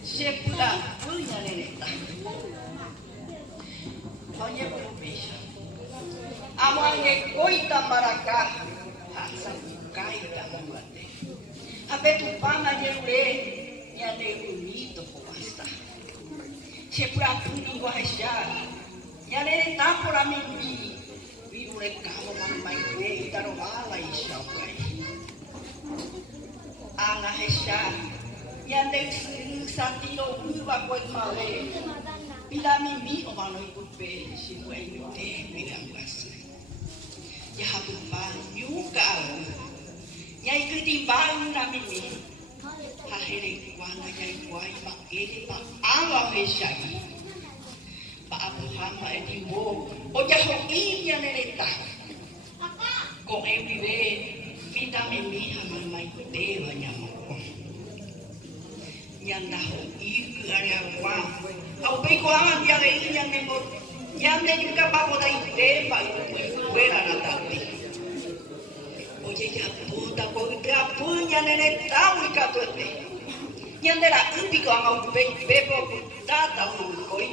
Sepula punya nenek. Banyak berbeza. Amangnya koita maraka hasa kaita muate. Ape tu pama nyere nyane unito pasta. Sepula punya wahsya. Nyane tapora mimi. Virule kamo mamai we itaro ala ishapai. Ana hesya. Nyane satiro uwa koi male. Bila mimi omano ikupe siwa inote bilang basa. Ya habu nyuga aku. Ya ikuti bang na mimi. Hahere kuana ya kuai makere pa awa mesai. Pa abu hama ediwo. Oja hoki ya nereta. Kong ewiwe vida mimi hama maikute wanyamo. Yang dah iku area wang, au pei ko aman yang ini yang memot, yang dia juga pakai ide pak itu bela natapi. Oje ya puta puta punya nenek tahu ikatu te, yang dia nak ubi ko angau pei bebo puta tahu koi.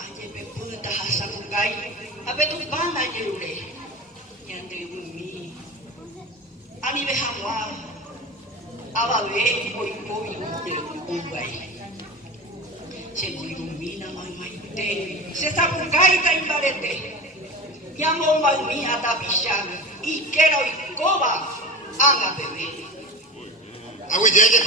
Aje be puta hasan kai, apa tu mana jure, yang dia umi, ani be hamwa. Awa we koi koi de ubai. Se ilumina mai te. Se sapukai ta imbarete. Yamo mai ata pisha. Ikero ikoba anga bebe. Awi jeje